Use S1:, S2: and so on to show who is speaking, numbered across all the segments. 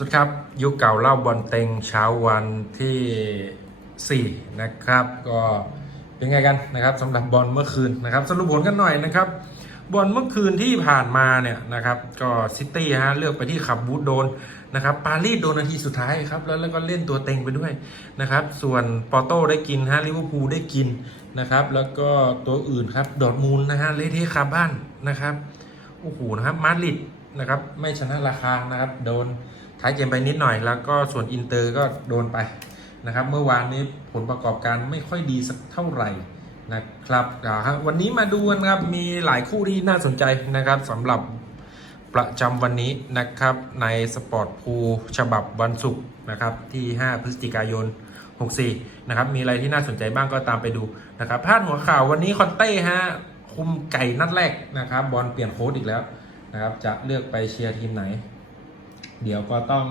S1: สุดครับยุคเก่าเล่าบอลเต็งเช้าวันที่ 4 นะครับ ก็เป็นไงกันนะครับสำหรับบอลเมื่อคืนนะครับ สรุปผลกันหน่อยนะครับบอลเมื่อคืนที่ผ่านมาเนี่ยนะครับก็ซิตี้ฮะเลือกไปที่ขับบูธโดนนะครับปารีสโดนนาทีสุดท้ายครับแล้วแล้วก็เล่นตัวเต็งไปด้วยนะครับส่วนปอร์โต้ได้กินฮะลิเวอร์พูลได้กินนะครับแล้วก็ตัวอื่นครับดอทมูลนะฮะเลเทะคาบ้านนะครับโอ้โหนะครับมาดริดนะครับไม่ชนะราคานะครับโดน ท้ายเกมไปนิดหน่อยแล้วก็ส่วนอินเตอร์ก็โดนไปนะครับ เมื่อวานนี้ผลประกอบการไม่ค่อยดีสักเท่าไหร่นะครับวันนี้มาดูกันครับมีหลายคู่ที่น่าสนใจนะครับสำหรับประจำวันนี้นะครับในสปอร์ตพูฉบับวันศุกร์นะครับที่ 5 พฤศจิกายน 64 นะครับ มีอะไรที่น่าสนใจบ้างก็ตามไปดูนะครับพาดหัวข่าววันนี้คอนเต้ฮะคุมไก่นัดแรกนะครับบอลเปลี่ยนโค้ดอีกแล้วนะครับจะเลือกไปเชียร์ทีมไหน เดี๋ยวก็ต้อง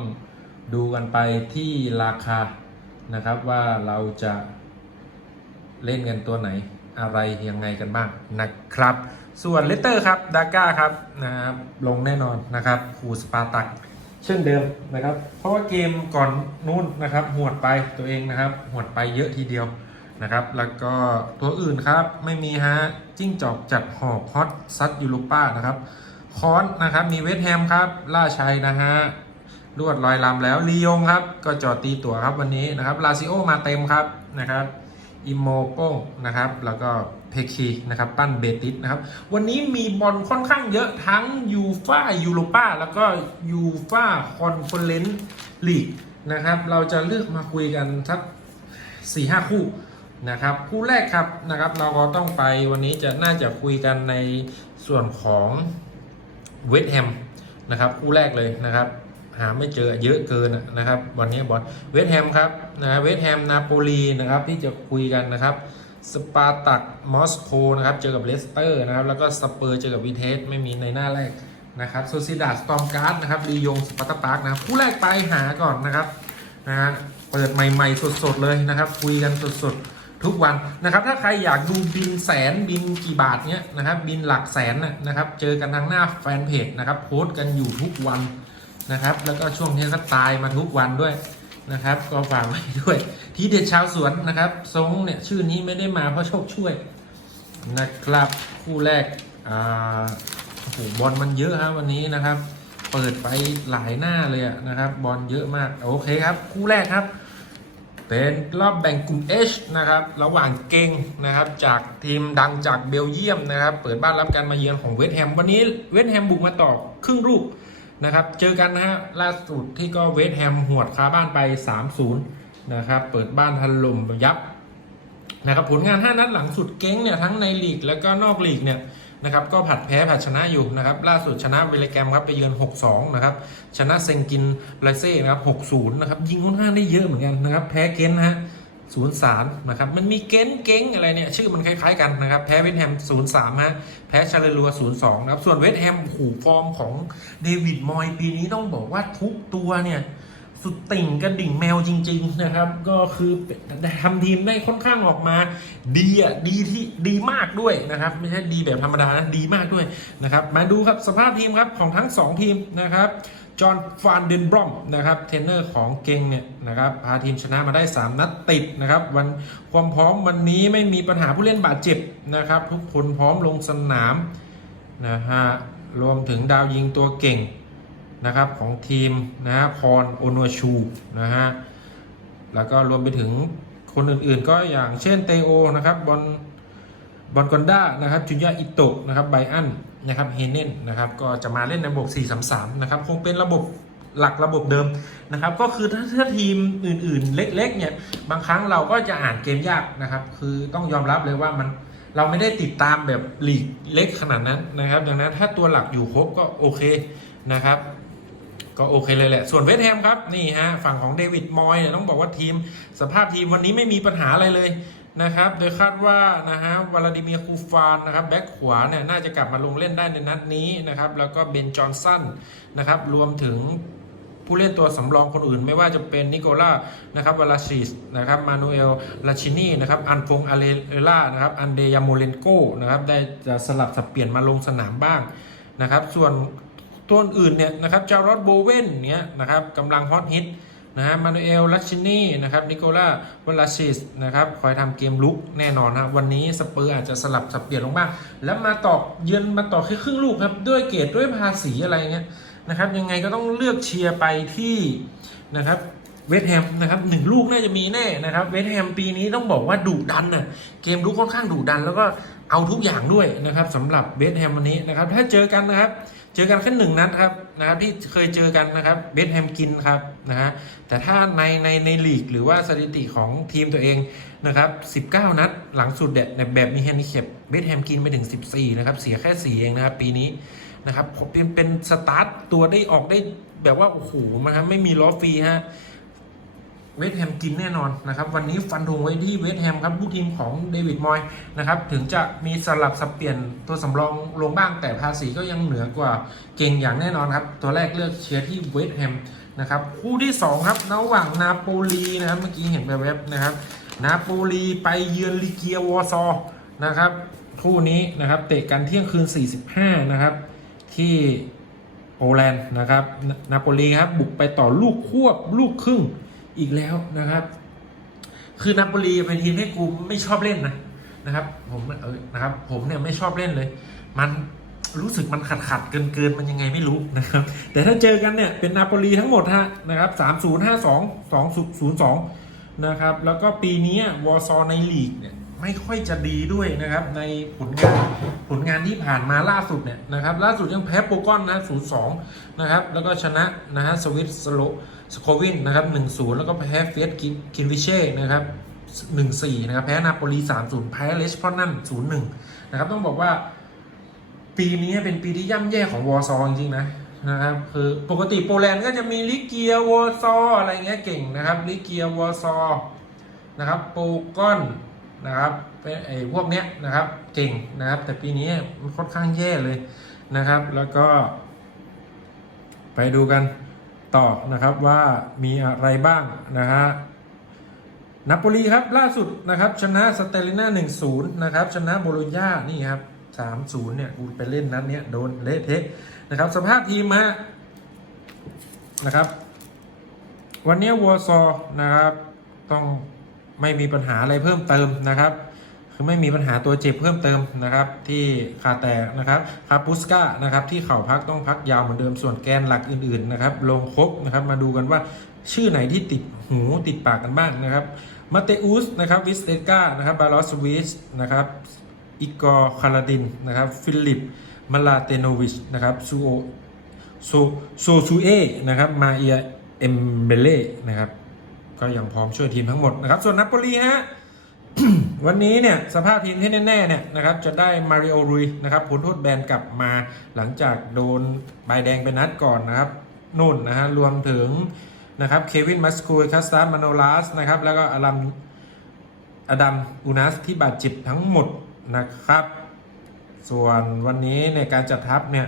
S1: ดูกันไปที่ราคานะครับว่าเราจะเล่นกันตัวไหนอะไรยังไงกันบ้างนะครับ ส่วนเลตเตอร์ครับดาก้าครับนะครับลงแน่นอนนะครับคูสปาตักเช่นเดิมนะครับ เพราะว่าเกมก่อนนู้นนะครับหวดไปตัวเองนะครับหวดไปเยอะทีเดียวนะครับ แล้วก็ตัวอื่นครับไม่มีฮะจิ้งจอกจัดหอกฮอตซัดยูโรป้านะครับ คอนนะครับ มีเวสแฮมครับล่าชัยนะฮะลวดลอยลำแล้วลียงครับ ก็จอดตีตั๋วครับวันนี้นะครับลาซิโอมาเต็มครับนะครับอิโมโป้งนะครับ แล้วก็เพคีนะครับปั้นเบติสนะครับ วันนี้มีบอลค่อนข้างเยอะทั้งยูฟายูโรป้าแล้วก็ยูฟาคอนเฟอเรนซ์ลีกนะครับ เราจะเลือกมาคุยกันสักสี่ห้าคู่นะครับ คู่แรกครับนะครับ เราก็ต้องไปวันนี้จะน่าจะคุยกันในส่วนของ เวสต์แฮมนะครับคู่แรกเลยนะครับหาไม่เจอเยอะเกินนะครับวันนี้บอลเวสต์แฮมครับนะเวสต์แฮมนาโปลีนะครับที่จะคุยกันนะครับสปาร์ตักมอสโกนะครับเจอกับเลสเตอร์นะครับแล้วก็สเปอร์เจอกับวีเทสไม่มีในหน้าแรกนะครับโซซิดาสตอมการ์ดนะครับลียงสปาร์ตาปาร์กนะครับคู่แรกไปหาก่อนนะครับนะฮะเปิดใหม่ๆสดๆเลยนะครับคุยกันสดๆ ทุกวันนะครับ ถ้าใครอยากดูบินแสนบินกี่บาทเนี้ยนะครับ บินหลักแสนนะครับ เจอกันทางหน้าแฟนเพจนะครับ โพสต์กันอยู่ทุกวันนะครับ แล้วก็ช่วงนี้ก็ตายมาทุกวันด้วยนะครับ ก็ฝากไว้ด้วย ทีเด็ดชาวสวนนะครับทรงเนี่ยชื่อนี้ไม่ได้มาเพราะโชคช่วยนะครับคู่แรกอ่าโอ้โหบอลมันเยอะครับวันนี้นะครับ เปิดไปหลายหน้าเลยอะนะครับ บอลเยอะมากโอเคครับ คู่แรกครับ เป็นรอบแบ่งกลุ่ม H นะครับ ระหว่างเก่งนะครับ จากทีมดังจากเบลเยียมนะครับ เปิดบ้านรับการมาเยือนของเวสต์แฮม วันนี้เวสต์แฮมบุกมาต่อครึ่งรูปนะครับ เจอกันนะฮะ ล่าสุดที่ก็เวสต์แฮมหวดคาบ้านไป 3-0 นะครับ เปิดบ้านทันลมยับนะครับ ผลงาน 5 นัดหลังสุดเก้งเนี่ย ทั้งในลีกแล้วก็นอกลีกเนี่ย นะครับก็ผัดแพ้ผัดชนะอยู่นะครับล่าสุดชนะเวลแกมครับไปเยือน 6-2 นะครับชนะเซงกินไรเซ่นะครับ 6-0 นะครับยิงค่อนข้างได้เยอะเหมือนกันนะครับแพ้เกนฮะศูนย์สามนะครับมันมีเก้นเก้งอะไรเนี่ยชื่อมันคล้ายๆกันนะครับแพ้เวสแฮมศูนย์สามฮะแพ้ชาเลลัวศูนย์สองนะครับส่วนเวสแฮมหูฟอร์มของเดวิดมอยปีนี้ต้องบอกว่าทุกตัวเนี่ย สุดติ่งกระดิ่งแมวจริง ๆ นะครับ ก็คือทำทีมได้ค่อนข้างออกมา ดีอะดีที่ดีมากด้วยนะครับ ไม่ใช่ดีแบบธรรมดานะดีมากด้วยนะครับ มาดูครับสภาพทีมครับของทั้ง 2 ทีมนะครับจอห์นฟานเดนบรอมนะครับเทรนเนอร์ของเก่งเนี่ยนะครับพาทีมชนะมาได้ 3 นัดติดนะครับวันความพร้อมวันนี้ไม่มีปัญหาผู้เล่นบาดเจ็บนะครับ ทุกคนพร้อมลงสนามนะฮะรวมถึงดาวยิงตัวเก่ง นะครับของทีมนะฮะพรโอนัวชูนะฮะแล้วก็รวมไปถึงคนอื่นๆ ก็อย่างเช่นเตโอนะครับบอลบอลกอนด้านะครับจุนยาอิโตะนะครับไบอันนะครับเฮเนนนะครับก็จะมาเล่นในระบบ 4-3-3 นะครับคงเป็นระบบหลักระบบเดิมนะครับ ก็คือถ้าถ้าทีมอื่นๆ เล็กๆเนี่ยบางครั้งเราก็จะอ่านเกมยากนะครับ คือต้องยอมรับเลยว่ามันเราไม่ได้ติดตามแบบลีกเล็กขนาดนั้นนะครับ ดังนั้นถ้าตัวหลักอยู่ครบก็โอเคนะครับ ก็โอเคเลยแหละ ส่วนเวสแฮมครับ นี่ฮะ ฝั่งของเดวิดมอยเนี่ยต้องบอกว่าทีม สภาพทีมวันนี้ไม่มีปัญหาอะไรเลยนะครับ โดยคาดว่านะฮะวลาดิเมียคูฟานนะครับแบ็คขวาเนี่ยน่าจะกลับมาลงเล่นได้ในนัดนี้นะครับ แล้วก็เบนจอนสันนะครับรวมถึงผู้เล่นตัวสำรองคนอื่น ไม่ว่าจะเป็นนิโคล่านะครับวลาชิสนะครับมานูเอลลาชินีนะครับอันฟงอาเรล่านะครับอันเดยาโมเลนโกนะครับได้จะสลับสับเปลี่ยนมาลงสนามบ้างนะครับ ส่วน ตัวอื่นเนี่ยนะครับจารอดโบเวนเนี่ยนะครับกำลังฮอตฮิตนะฮะมานูเอลลัชชินีนะครับนิโคล่าวลาชิสนะครับคอยทำเกมลุกแน่นอนฮะวันนี้สเปอร์อาจจะสลับสับเปลี่ยนลงบ้าง แล้วมาต่อเยือนมาต่อแค่ครึ่งลูกครับ ด้วยเกรดด้วยภาษีอะไรเงี้ยนะครับยังไงก็ต้องเลือกเชียร์ไปที่นะครับเวสแฮมนะครับหนึ่งลูกน่าจะมีแน่นะครับเวสแฮมปีนี้ต้องบอกว่าดุดันน่ะเกมลุกค่อนข้างดุดัน แล้วก็เอาทุกอย่างด้วยนะครับสำหรับเวสแฮมวันนี้นะครับถ้าเจอกันนะครับ เจอกันแค่หนึ่งนัดครับนะครับที่เคยเจอกันนะครับเบสแฮมกินครับนะฮะแต่ถ้าในในในลีกหรือว่าสถิติของทีมตัวเองนะครับ19 นัดหลังสุดเด็ดในแบบมีแฮนดิแคปเบสแฮมกินไปถึง 14 นะครับ เสียแค่ 4 เองนะครับ ปีนี้นะครับเป็นเป็นสตาร์ทตัวได้ออกได้แบบว่า โอ้โหมันไม่มีล้อฟรีฮะ เวสแฮมกินแน่นอนนะครับวันนี้ฟันธงไว้ที่เวสแฮมครับลูกทีมของเดวิดมอยนะครับถึงจะมีสลับสับเปลี่ยนตัวสำรองลงบ้างแต่ภาษีก็ยังเหนือกว่าเก่งอย่างแน่นอนครับ ตัวแรกเลือกเชียร์ที่เวสแฮมนะครับคู่ที่ 2 ครับระหว่างนาโปลีนะครับเมื่อกี้เห็นแวบๆนะครับนาโปลีไปเยือนลิเกียวอร์ซอนะครับคู่นี้นะครับเตะกันเที่ยงคืน 45 นะครับ ที่โปแลนด์นะครับนานาโปลีครับบุกไปต่อลูกควบลูกครึ่ง อีกแล้วนะครับ คือนาโปลีเป็นทีมที่กูไม่ชอบเล่นนะนะครับ ผมเออนะครับ ผมเนี่ยไม่ชอบเล่นเลย มันรู้สึกมันขัดขัดเกินเกินมันยังไงไม่รู้นะครับ แต่ถ้าเจอกันเนี่ยเป็นนาโปลีทั้งหมดฮะนะครับสามศูนย์ห้าสองสองศูนย์สองนะครับ แล้วก็ปีนี้วอร์ซอในลีกเนี่ย ไม่ค่อยจะดีด้วยนะครับ ในผลงานผลงานที่ผ่านมาล่าสุดเนี่ยนะครับ ล่าสุดยังแพ้โปกอนนะศูนย์สองนะครับ แล้วก็ชนะนะฮะสวิตสโลสโควินนะครับ1-0แล้วก็แพ้เฟียสคินวิเช่นะครับ1-4นะครับ แพ้นาโปลี3-0แพ้เลชพอนนั่น0-1นย์หนึ่งนะครับ ต้องบอกว่า ปีนี้เป็นปีที่ย่ำแย่ของวอร์ซองจริงๆนะนะครับคือปกติโปแลนด์ก็จะมีลิเกียวอร์ซออะไรเงี้ยเก่งนะครับลิเกียวอร์ซอนะครับโปกอน นะครับไอ้พวกเนี้ยนะครับเก่งนะครับ แต่ปีนี้มันค่อนข้างแย่เลยนะครับ แล้วก็ ไปดูกันต่อนะครับว่ามีอะไรบ้างนะฮะนาโปลีครับล่าสุดนะครับ ชนะสเตลิน่า1-0 นะครับ ชนะโบโลญญานี่ครับ3-0 เนี่ยกูไปเล่นนัดเนี้ยโดนเละเทะนะครับ สภาพทีมฮะนะครับ วันนี้วอร์ซอนะครับต้อง ไม่มีปัญหาอะไรเพิ่มเติมนะครับ คือไม่มีปัญหาตัวเจ็บเพิ่มเติมนะครับ ที่คาแต่นะครับคาปุสกานะครับที่เข่าพักต้องพักยาวเหมือนเดิมส่วนแกนหลักอื่นๆนะครับลงครบนะครับมาดูกันว่าชื่อไหนที่ติดหูติดปากกันบ้างนะครับมาเตอุสนะครับวิสเตกานะครับบาลอสวิสนะครับอิกอร์คาราดินนะครับฟิลิปมาลาเตโนวิชนะครับซูโอโซโซซูเอนะครับมาเอียเอมเบเล่นะครับ ก็ยังพร้อมช่วยทีมทั้งหมดนะครับ ส่วนนาโปลีฮะวันนี้เนี่ยสภาพทีมที่แน่ๆเนี่ยนะครับจะได้มาริโอรุยนะครับพ้นโทษแบนกลับมาหลังจากโดนใบแดงไปนัดก่อนนะครับนู่นนะฮะรวมถึงนะครับเควินมัสคูยคาสตาร์มาโนลัสนะครับแล้วก็อลัมอดัมอูนัสที่บาดเจ็บทั้งหมดนะครับ ส่วนวันนี้ในการจัดทัพเนี่ย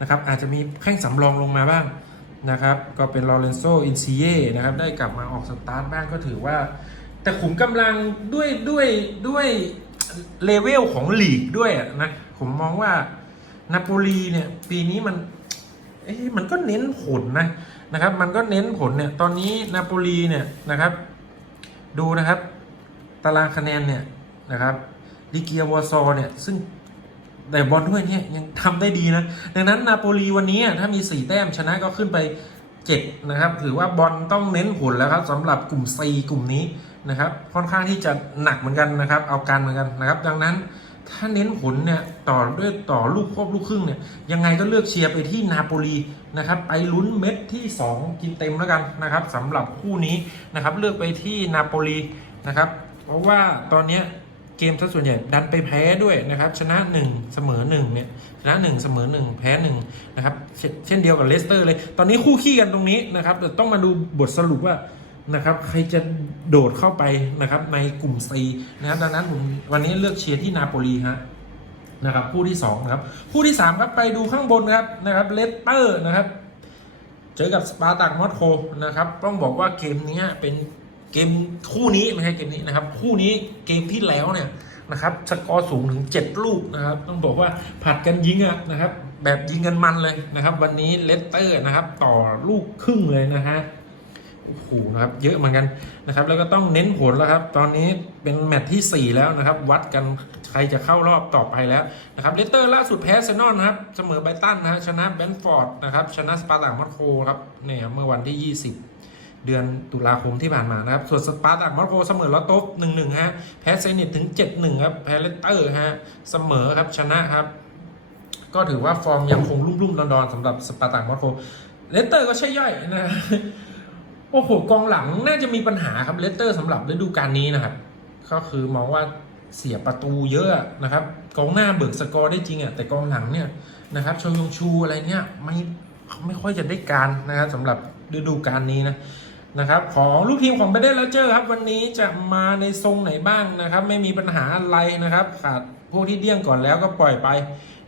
S1: นะครับอาจจะมีแข้งสำรองลงมาบ้าง นะครับก็เป็นลอเรนโซอินซิเย่นะครับได้กลับมาออกสตาร์ทบ้างก็ถือว่า แต่ขุมกำลังด้วยด้วยด้วยเลเวลของลีกด้วยนะผมมองว่านาโปลีเนี่ยปีนี้มันเอ๊ะมันก็เน้นผลนะนะครับ มันก็เน้นผลเนี่ยตอนนี้นาโปลีเนี่ยนะครับ ดูนะครับ ตารางคะแนนเนี่ยนะครับลิเกียวอร์ซอเนี่ยซึ่ง แต่บอลด้วยเนี่ยยังทำได้ดีนะ ดังนั้นนาโปลีวันนี้ถ้ามี 4 แต้มชนะก็ขึ้นไป 7 นะครับ ถือว่าบอลต้องเน้นผลแล้วครับสำหรับกลุ่ม C กลุ่มนี้นะครับ ค่อนข้างที่จะหนักเหมือนกันนะครับ เอาการเหมือนกันนะครับ ดังนั้นถ้าเน้นผลเนี่ยต่อด้วยต่อลูกควบลูกครึ่งเนี่ยยังไงก็เลือกเชียร์ไปที่นาโปลีนะครับไปลุ้นเม็ดที่ 2 กินเต็มแล้วกันนะครับสำหรับคู่นี้นะครับเลือกไปที่นาโปลีนะครับเพราะว่าตอนนี้ เกมซะส่วนใหญ่ดันไปแพ้ด้วยนะครับ ชนะ1เสมอ1เนี่ยชนะ1เสมอ1แพ้1นะครับเช่นเดียวกับเลสเตอร์เลย ตอนนี้คู่ขี้กันตรงนี้นะครับแต่ต้องมาดูบทสรุปว่านะครับใครจะโดดเข้าไปนะครับในกลุ่ม C นะครับดังนั้นผมวันนี้เลือกเชียร์ที่นาโปลีฮะนะครับคู่ที่2นะครับคู่ที่3ครับไปดูข้างบนครับนะครับเลสเตอร์นะครับเจอกับสปาร์ตักมอสโคนะครับต้องบอกว่าเกมนี้เป็น เกมคู่นี้ไม่ใช่เกมนี้นะครับ คู่นี้เกมที่แล้วเนี่ยนะครับสกอร์สูงถึง 7 ลูกนะครับ ต้องบอกว่าผัดกันยิงอะนะครับ แบบยิงกันมันเลยนะครับ วันนี้เลสเตอร์นะครับ ต่อลูกครึ่งเลยนะฮะโอ้โหนะครับ เยอะเหมือนกันนะครับ แล้วก็ต้องเน้นผลแล้วครับ ตอนนี้เป็นแมตช์ที่ 4 แล้วนะครับ วัดกันใครจะเข้ารอบต่อไปแล้วนะครับเลสเตอร์ล่าสุดแพ้เซนอนนะครับ เสมอไบรตันนะฮะชนะแบนฟอร์ดนะครับ ชนะสปาร์ตักมอสโกครับเนี่ยเมื่อวันที่ 20 เดือนตุลาคมที่ผ่านมานะครับ ส่วนสปาร์ตักมอสโกเสมอลอตโตฟหนึ่งหนึ่งฮะ แพ้เซนิตถึง7-1ครับ แพ้เลสเตอร์ฮะ เสมอครับ ชนะครับ ก็ถือว่าฟอร์มยังคงรุ่มๆดอนๆสำหรับสปาร์ตักมอสโกเลสเตอร์ก็ใช่ย่อยนะ โอ้โห กองหลังน่าจะมีปัญหาครับเลสเตอร์สำหรับฤดูกาลนี้นะครับ ก็คือมองว่าเสียประตูเยอะนะครับ กองหน้าเบิกสกอร์ได้จริงอะแต่กองหลังเนี่ยนะครับชยงชูอะไรเนี่ยไม่ไม่ค่อยจะได้การนะครับสำหรับฤดูกาลนี้นะ นะครับของลูกทีมของเบเดนแลเจอร์ครับวันนี้จะมาในทรงไหนบ้างนะครับ ไม่มีปัญหาอะไรนะครับขาดพวกที่เดี้ยงก่อนแล้วก็ปล่อยไป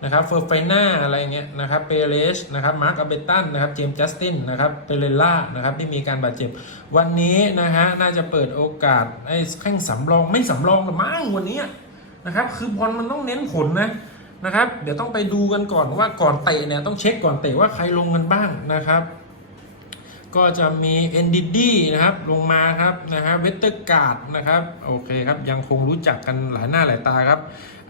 S1: นะครับเฟอร์ไฟน่าอะไรเงี้ยนะครับเปเรสนะครับมาร์กอเบตันนะครับเจมส์จัสตินนะครับเปเรล่านะครับที่มีการบาดเจ็บ วันนี้นะฮะน่าจะเปิดโอกาสไอ้แข้งสำรองไม่สำรองหรอมั้งวันนี้นะครับคือบอลมันต้องเน้นผลนะนะครับ เดี๋ยวต้องไปดูกันก่อนว่าก่อนเตะเนี่ยต้องเช็คก่อนเตะว่าใครลงกันบ้างนะครับ ก็จะมี NDD นะครับลงมาครับนะฮะเวสเตอร์การ์ดนะครับโอเคครับยังคงรู้จักกันหลายหน้าหลายตาครับ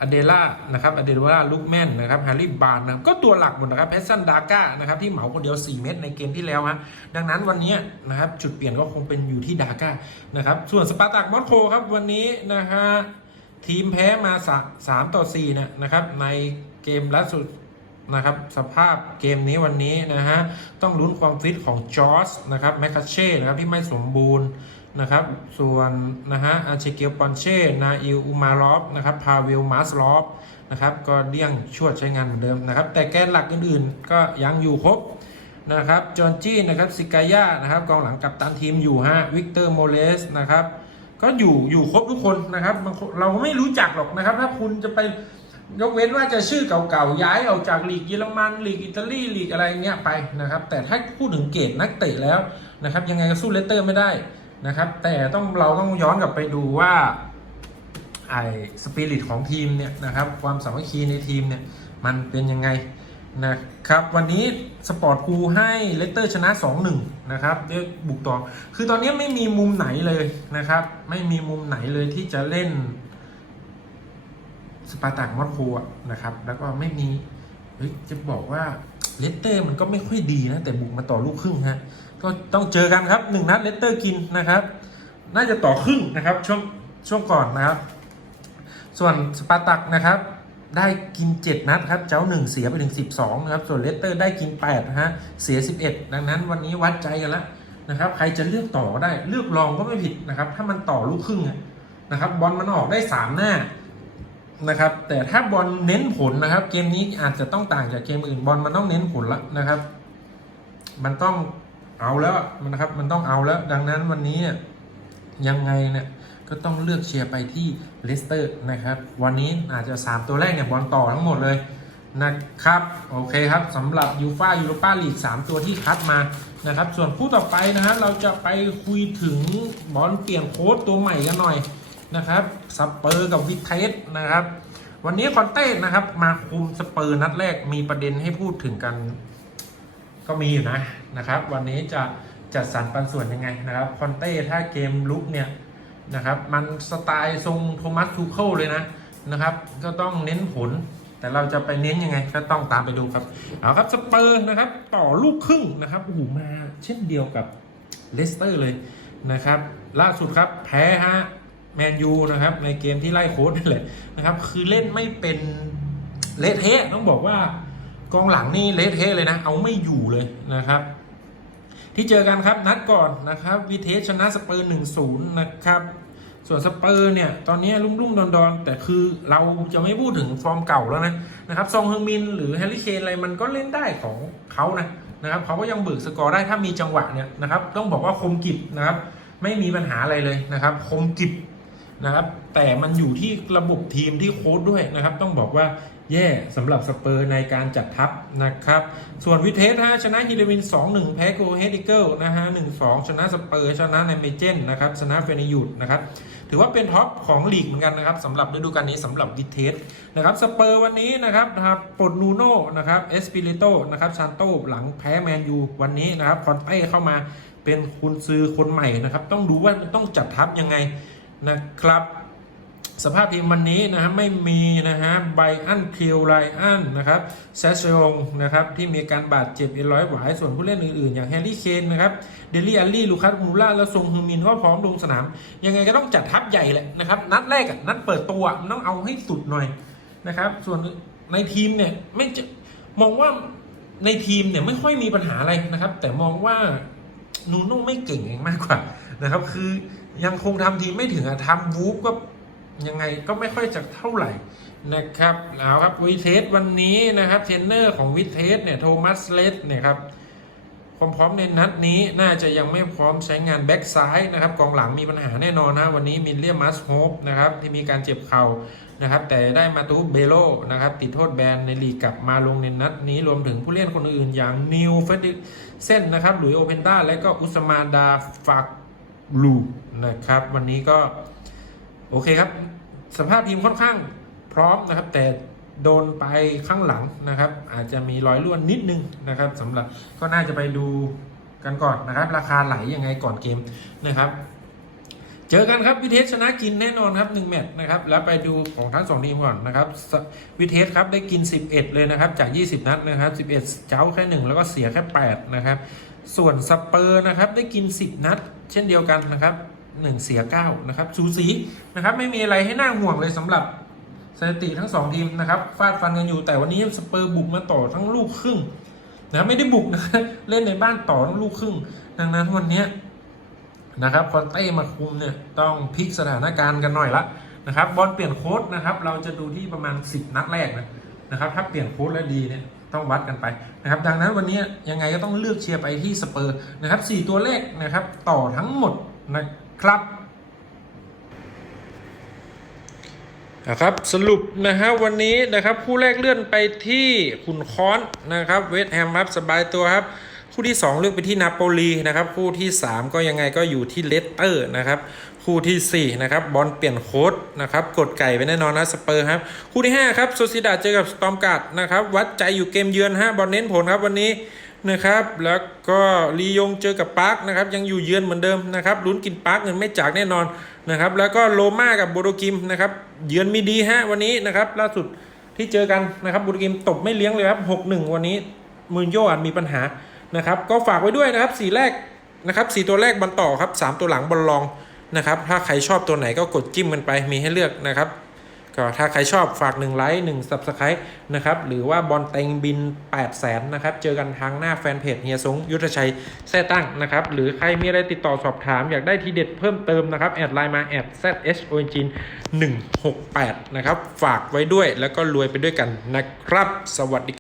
S1: อเดล่านะครับอเดล่าลูกแมนนะครับแฮร์รี่บาร์นะครับก็ตัวหลักหมดนะครับเพชซันดาก้านะครับที่เหมาคนเดียว 4 เม็ดในเกมที่แล้วฮะดังนั้นวันนี้นะครับจุดเปลี่ยนก็คงเป็นอยู่ที่ดาก้านะครับส่วนสปาร์ตักมอสโกครับวันนี้นะฮะทีมแพ้มา 3 ต่อ4เนี่นะครับในเกมล่าสุด นะครับสภาพเกมนี้วันนี้นะฮะต้องลุ้นความฟิตของจอร์สนะครับแมคคาเช่นะครับที่ไม่สมบูรณ์นะครับส่วนนะฮะอาเชเกียวปอนเช่นาอิลอุมารอฟนะครับพาเวลมาสลอฟนะครับก็เลี่ยงชวดใช้งานเหมือนเดิมนะครับแต่แกนหลักอื่นๆ ก็ยังอยู่ครบนะครับจอห์จี้นะครับซิกายานะครับกองหลังกับตันทีมอยู่ฮะวิกเตอร์โมเลสนะครับก็อยู่อยู่ครบทุกคนนะครับเราไม่รู้จักหรอกนะครับ ถ้าคุณจะไป ยกเว้นว่าจะชื่อเก่าๆย้ายออกจากลีกเยอรมันลีกอิตาลีลีกอะไรเงี้ยไปนะครับ แต่ถ้าพูดถึงเกรดนักเตะแล้วนะครับ ยังไงก็สู้เลสเตอร์ไม่ได้นะครับ แต่ต้องเราต้องย้อนกลับไปดูว่าไอ้สปิริตของทีมเนี่ยนะครับ ความสามัคคีในทีมเนี่ยมันเป็นยังไงนะครับ วันนี้สปอร์ตกูให้เลสเตอร์ชนะ 2-1 นะครับด้วยบุกต่อ คือตอนนี้ไม่มีมุมไหนเลยนะครับ ไม่มีมุมไหนเลยที่จะเล่น สปาร์ตักมอสโกะนะครับ แล้วก็ไม่มีเฮ้ยจะบอกว่าเลสเตอร์มันก็ไม่ค่อยดีนะ แต่บุกมาต่อลูกครึ่งฮะก็ต้องเจอกันครับหนึ่งนัดเลสเตอร์กินนะครับ น่าจะต่อครึ่งนะครับช่วงช่วงก่อนนะครับ ส่วนสปาร์ตักนะครับ ได้กิน 7 นัดครับ เจ้า 1 เสียไปถึง 12 นะครับ ส่วนเลสเตอร์ได้กิน8นะฮะเสีย 11 ดังนั้นวันนี้วัดใจกันแล้วนะครับใครจะเลือกต่อก็ได้เลือกลองก็ไม่ผิดนะครับ ถ้ามันต่อลูกครึ่งนะครับบอลมันออกได้ 3 หน้า นะครับ แต่ถ้าบอลเน้นผลนะครับ เกมนี้อาจจะต้องต่างจากเกมอื่นบอลมันต้องเน้นผลละนะครับ มันต้องเอาแล้วนะครับ มันต้องเอาแล้ว ดังนั้นวันนี้เนี่ยยังไงเนี่ยก็ต้องเลือกเชียร์ไปที่เลสเตอร์นะครับ วันนี้อาจจะ 3 ตัวแรกเนี่ยบอลต่อทั้งหมดเลยนะครับโอเคครับสำหรับยูฟายูโรปาลีก3ตัวที่คัดมานะครับ ส่วนคู่ต่อไปนะฮะเราจะไปคุยถึงบอลเปลี่ยนโค้ดตัวใหม่กันหน่อย นะครับสเปอร์กับวิเทสนะครับ วันนี้คอนเต้นะครับ มาคุมสเปอร์นัดแรกมีประเด็นให้พูดถึงกัน ก็มีอยู่นะนะครับ วันนี้จะจัดสรรปันส่วนยังไงนะครับคอนเต้ถ้าเกมลุกเนี่ยนะครับ มันสไตล์ทรงโทมัสทูเคิลเลยนะนะครับ ก็ต้องเน้นผลแต่เราจะไปเน้นยังไงก็ต้องตามไปดูครับ เอาครับสเปอร์นะครับ ต่อลูกครึ่งนะครับโอ้โหมาเช่นเดียวกับเลสเตอร์เลยนะครับ ล่าสุดครับแพ้ฮะ แมนยูนะครับในเกมที่ไล่โค้ดนั่นแหละนะครับ คือเล่นไม่เป็นเลเทะต้องบอกว่ากองหลังนี่เลเทะเลยนะ เอาไม่อยู่เลยนะครับ ที่เจอกันครับนัดก่อนนะครับวีเทสชนะสเปอร์หนึ่งศูนย์นะครับส่วนสเปอร์เนี่ยตอนนี้รุ่มรุ่มดอนดอนแต่คือเราจะไม่พูดถึงฟอร์มเก่าแล้วนะนะครับซองเฮงมินหรือแฮร์รี่เคนอะไรมันก็เล่นได้ของเขานะนะครับเขาก็ยังเบิกสกอร์ได้ถ้ามีจังหวะเนี่ยนะครับต้องบอกว่าคมกิบนะครับไม่มีปัญหาอะไรเลยนะครับ คมกิบ นะครับ แต่มันอยู่ที่ระบบทีมที่โค้ดด้วยนะครับ ต้องบอกว่าแย่สำหรับสเปอร์ในการจัดทัพนะครับ ส่วนวิเทสฮะชนะฮิเลวิน 2-1 แพ้โกเฮดิเกิลนะฮะ 1-2 ชนะสเปอร์ ชนะในเมเจนนะครับ ชนะเฟเนยุดนะครับ ถือว่าเป็นท็อปของลีกเหมือนกันนะครับสำหรับฤดูกาลนี้สำหรับวิเทสนะครับสเปอร์วันนี้นะครับนะครับปลดนูโน่นะครับเอสปิริโตนะครับชานโตหลังแพ้แมนยูวันนี้นะครับคอนเต้เข้ามาเป็นคุณซื้อคนใหม่นะครับต้องดูว่าต้องจัดทัพยังไง นะครับ สภาพทีมวันนี้นะฮะไม่มีนะฮะไบอันคิวไลอันนะครับแซชยงนะครับที่มีการบาดเจ็บเอ็นร้อยหวายส่วนผู้เล่นอื่นๆ อย่างแฮร์รี่เคนนะครับเดลี่อัลลี่ลูคัสมูล่าและซงฮึงมินก็พร้อมลงสนาม ยังไงก็ต้องจัดทัพใหญ่แหละนะครับ นัดแรกอะนัดเปิดตัวมันต้องเอาให้สุดหน่อยนะครับส่วนในทีมเนี่ยไม่จะมองว่าในทีมเนี่ยไม่ค่อยมีปัญหาอะไรนะครับ แต่มองว่านูโน่ไม่เก่งเองมากกว่านะครับ คือ ยังคงทำทีไม่ถึงอะทำวูฟก็ยังไงก็ไม่ค่อยจะเท่าไหร่นะครับแล้วครับวิเทสวันนี้นะครับเทรนเนอร์ของวิเทสเนี่ยโทมัสเลสเนี่ยครับความพร้อมในนัดนี้น่าจะยังไม่พร้อมใช้งานแบ็กซ้ายนะครับกองหลังมีปัญหาแน่นอนนะวันนี้มิลเลียมัสโฮปนะครับที่มีการเจ็บเข่านะครับ แต่ได้มาตูเบโลนะครับ ติดโทษแบนในลีกกลับมาลงในนัดนี้รวมถึงผู้เล่นคนอื่นอย่างนิวเฟดิเซนนะครับหลุยโอเพนดาและก็อุสมานดาฟากลู นะครับ วันนี้ก็โอเคครับสภาพทีมค่อนข้างพร้อมนะครับ แต่โดนไปข้างหลังนะครับ อาจจะมีรอยร่วนนิดนึงนะครับสำหรับก็น่าจะไปดูกันก่อนนะครับ ราคาไหลยังไงก่อนเกมนะครับ เจอกันครับวิเทสชนะกินแน่นอนครับ1แมตช์นะครับแล้วไปดูของทั้งสองทีมก่อนนะครับวิเทสครับได้กิน 11 เลยนะครับจาก 20 นัดนะครับ 11 เจ้าแค่ 1 แล้วก็เสียแค่ 8 นะครับ ส่วนสเปอร์นะครับได้กิน 10 นัด เช่นเดียวกันนะครับ 1 เสีย 9 นะครับสูสีนะครับไม่มีอะไรให้น่าห่วงเลยสำหรับสถิติทั้ง 2 ทีมนะครับฟาดฟันกันอยู่แต่วันนี้สเปอร์บุกมาต่อทั้งลูกครึ่งนะไม่ได้บุกนะเล่นในบ้านต่อทั้งลูกครึ่ง ดังนั้นวันนี้นะครับคอนเต้มาคุมเนี่ยต้องพลิกสถานการณ์กันหน่อยละนะครับบอลเปลี่ยนโค้ดนะครับเราจะดูที่ประมาณ 10 นัดแรกนะนะครับถ้าเปลี่ยนโค้ดแล้วดีเนี่ยต้องวัดกันไปนะครับดังนั้นวันนี้ยังไงก็ต้องเลือกเชียร์ไปที่สเปอร์นะครับ4ตัวเลขนะครับต่อทั้งหมดนะ ครับนะครับสรุปนะฮะวันนี้นะครับคู่แรกเลื่อนไปที่ขุนคอนนะครับเวสแฮมครับสบายตัวครับ คู่ที่ 2 เลือกไปที่นาโปลีนะครับคู่ที่ 3 ก็ยังไงก็อยู่ที่เลสเตอร์นะครับคู่ทีสี่4นะครับบอลเปลี่ยนโค้ดนะครับกดไก่ไปแน่นอนนะสเปอร์ครับคู่ที่5ครับโซซิดาเจอกับสตอมการ์ดนะครับวัดใจอยู่เกมเยือนฮะบอลเน้นผลครับวันนี้ นะครับ แล้วก็ลียงเจอกับปาร์คนะครับยังอยู่เยือนเหมือนเดิมนะครับลุ้นกินปาร์คเงินไม่จากแน่นอนนะครับ แล้วก็โลมากับโบโดกิมนะครับเยือนมีดีฮะวันนี้นะครับล่าสุดที่เจอกันนะครับโบโดกิมตบไม่เลี้ยงเลยครับ6-1วันนี้มูนโยอาจมีปัญหานะครับก็ฝากไว้ด้วยนะครับสีแรกนะครับสีตัวแรกบอลต่อครับสามตัวหลังบอลลองนะครับถ้าใครชอบตัวไหนก็กดจิ้มกันไปมีให้เลือกนะครับ ก็ถ้าใครชอบฝาก1ไลค์1 Subscribe นะครับ หรือว่าบอลเต็งบิน 8 0 0แสนนะครับ เจอกันทางหน้าแฟนเพจเฮียสงยุทธชัยแท้ตั้งนะครับ หรือใครมีอะไรติดต่อสอบถาม อยากได้ทีเด็ดเพิ่มเติมนะครับ แอดไลน์มาแอด zh o n g 168 นะครับ ฝากไว้ด้วยแล้วก็รวยไปด้วยกันนะครับ สวัสดี